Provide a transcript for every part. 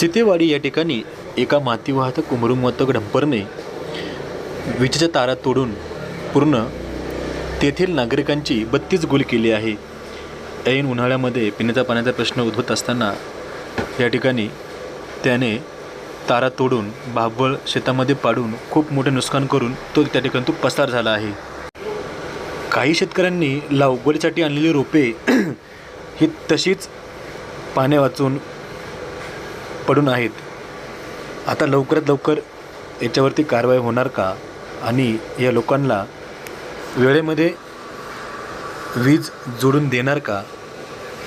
सीतेवाडी या ठिकाणी एका माती वाहतक उमरुमतक डंपरने विजेच्या तारा तोडून पूर्ण तेथील नागरिकांची बत्तीस गुल केली आहे. ऐन उन्हाळ्यामध्ये पिण्याचा पाण्याचा प्रश्न उद्भवत असताना या ठिकाणी त्याने तारा तोडून भाबळ शेतामध्ये पाडून खूप मोठे नुकसान करून तो त्या ठिकाणी तो पसार झाला आहे. काही शेतकऱ्यांनी लागवडीसाठी आणलेली रोपे ही तशीच पाण्या वाचून पडून आहेत. आता लवकरात लवकर याच्यावरती कारवाई होणार का? आणि या लोकांना वेळेमध्ये वीज जोडून देणार का?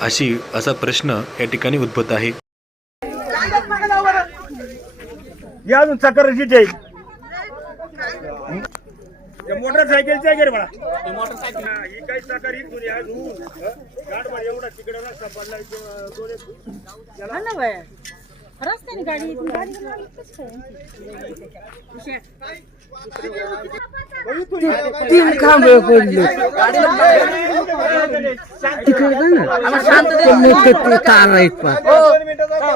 अशी असा प्रश्न या ठिकाणी उद्भवत आहे. या अजून चक्कर आहे मोटरसायकलची आहे गे रे बाळा हा, ही काही इथून हं? एवढा तिकडे रस्ता पडला हा रस्त्याने गाडी येते, गाडी तीन खांबे पडले. तिकडे जा ना. ते तार आहेत पहा.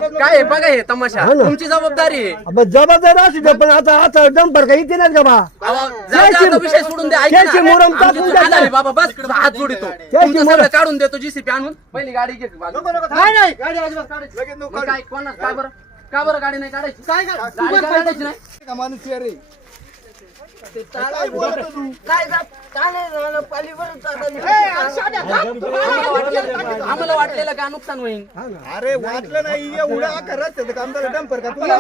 काय आहे? बघा हे तमाशा. तुमची जबाबदारी आहे. अब जबाबदार असू दे पण आता आता डंपर काही इथे नाही का बा? अहो, जाऊ द्या, आता विषय सोडून द्या ऐका त्याची ना. मुरम आमची टाकून चूक द्या. झाली बाबा बस. हात जोडितो. तुमचं मुरम- सगळं काढून देतो जीसीपी आणून. पहिली गाडी घे. नाही नाही. गाडी अजिबात काढायची. मग काय कोणा काय बरं? का बरं गाडी नाही काढायची? काय गाडी का काढायची नाही? आम्हाला वाटलेलं का नुकसान होईल अरे वाटलं नाही. एवढं आकार रस्त्याचं काम झालं डंपर का? तुला.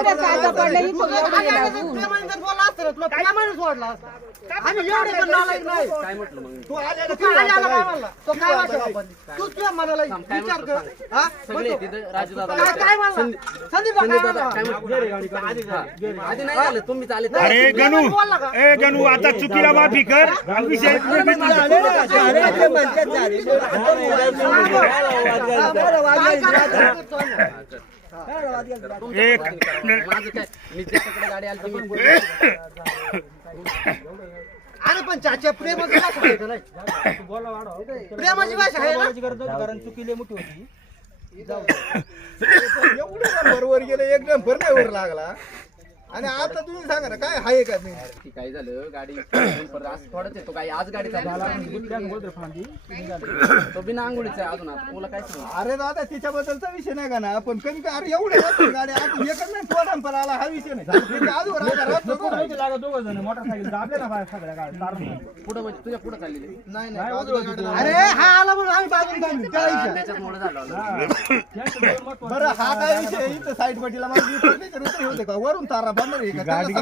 काय तू आलेला काय. सगळे तिथं राजूदादा संदीपदादा काय म्हटलं हा. आधी नाही झालं तुम्ही चालेल अरे गणू ए गणू आता चुकीला माफी कर हा विषय एक अरे पण चाचा प्रेमाची भाषा आहे का नाही प्रेमाची भाषा आहे ना एवढं बरोबर गेलं एक डंपर नाही वर लागला आणि आता तुम्ही सांगा ना काय आहे का नाही ती काय झालं गाडी परत असं थोडंच येतो काय आज गाडी चालली तो बिना आंघोळीचा आहे अजून आता तुला काय सांगू अरे दादा तिच्याबद्दलचा विषय नाही का ना पण कमी अरे एवढे गाडी आता एकच नाही तो डंपर आला हा विषय नाही. आजूवर आला रस्ता तो नाही. पुढं म्हणजे तुझ्या पुढं चाललेली नाही नाही गाडी. अरे हा आला म्हणून आम्ही बाजून विचार. त्याच्यात मोठं झालं बरं हा काय विषय इथं साईड पटीला होते का? वरून तारा गाडी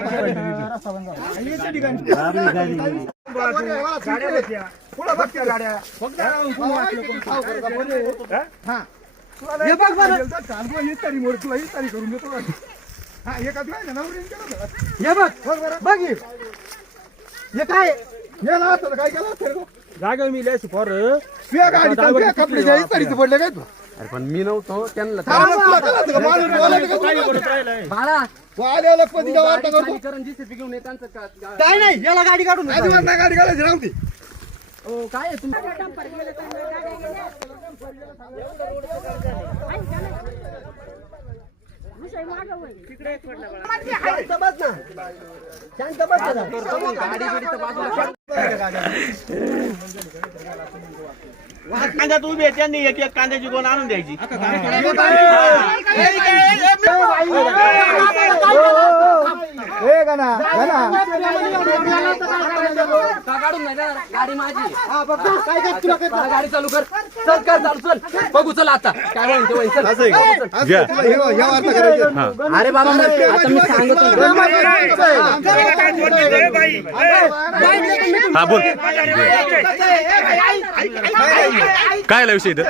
काय? गेला काय केलं? जागा मी लिहायची हीच तारीख पडले काय तू? अरे पण मी नव्हतो त्यांना? बाळा तू आल्याला पतीच्या वार्ता करतो करण जीसीपी घेऊन ये त्यांचं का- का- काय नाही याला गाडी काढून नाही गाडी काढायची दे. ओ, काय आहे. शांत बस ना. शांत बस ना. कांद्यात उभी आहे त्यांनी एक एक कांद्याची कोण आणून द्यायची काढून नाही? गाडी माझी. हा बघ काय काय तुला काय बाळा, गाडी चालू कर. चल कर चालू चल. बघू चल आता. काय होईल ते होईल चल. असं तुला हे हे वार्ता करायची अरे बाबा मग आता मी सांगतो हा बोल. काय आला विषय इथं?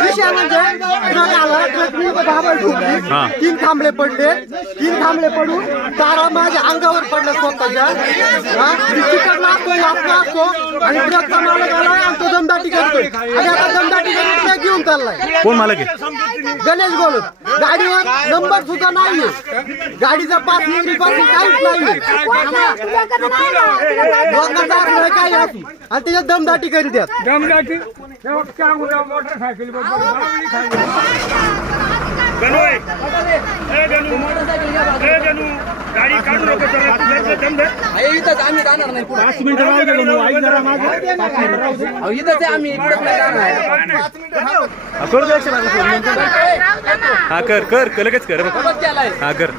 विषय म्हणजे ट्रक आला ट्रकने बाबा ठोकली तीन थांबले पडले. तीन थांबले पडून तारा माझ्या अंगावर पडला स्वतःच्या. हा, आणि ट्रकचा मालक आला आणि तो दमदाटी करतोय आणि आता दमदाटी करून ट्रक घेऊन चाललाय. कोण मालक आहे? गणेश गोलत गाडीवर नंबर सुद्धा नाहीये. गाडीचा पास नंबरी पास काहीच नाही काही असू. आणि त्याच्यात दमदाटी मोटरसायकल पटाले. ए गणू मोटरसायकल गणू गाडी काढू नको जरा तुझ्या दम धर. आहे इथंच आम्ही जाणार नाही पुढे. राहू दे, राहू दे. अहो, इथंच आहे आम्ही पुढे नाही जाणार पाच मिनिटं थांब. करू दे action आता फोन नंतर. हा कर कर कर, लगेच कर. सोबत केलाय हा कर.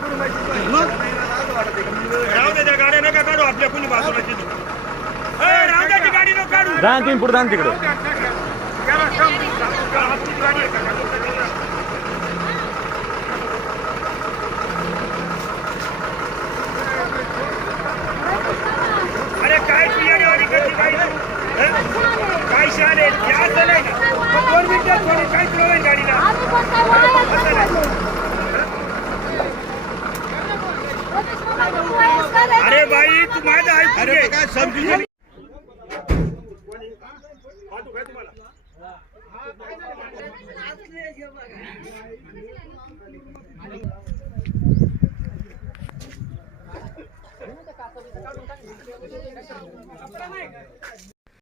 राहू दे त्या गाड्या नका काढू आपल्या कुणी बाजूला राहू दे ती गाडी नको काढू. राहा तुम्ही पुढे राहा तिकडे. गाडी आहे का? अरे काय तू येडी वाडी करते काय तू? हं? काय शाले या असं नाही ना मग दोन मिनिटात थोडी काय तुला होईल गाडीला आम्ही पण काय वाया घालवलं. वायाच घालायचं. अरे बाई तू माझं घे काय समजून